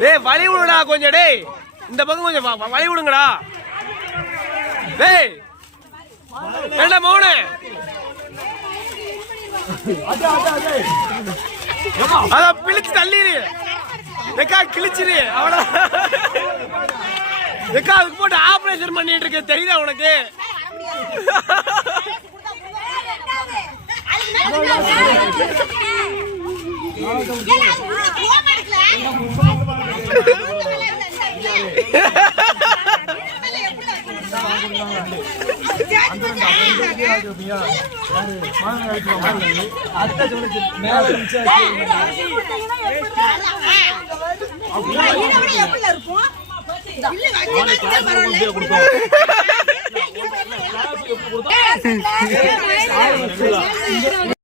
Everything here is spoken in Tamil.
டேய் வழி விடுடா கொஞ்சம். டேய் இந்த பக்கம் கொஞ்சம் வழி விடுங்கடா. டேய் என்ன மௌனே அத பிழிச்சு தள்ளிடு. எக்கா கிழிச்சிரு அவ்வளோ. எக்கா அதுக்கு போட்டு ஆபரேஷன் பண்ணிட்டு இருக்க தெரியுதா உனக்கு?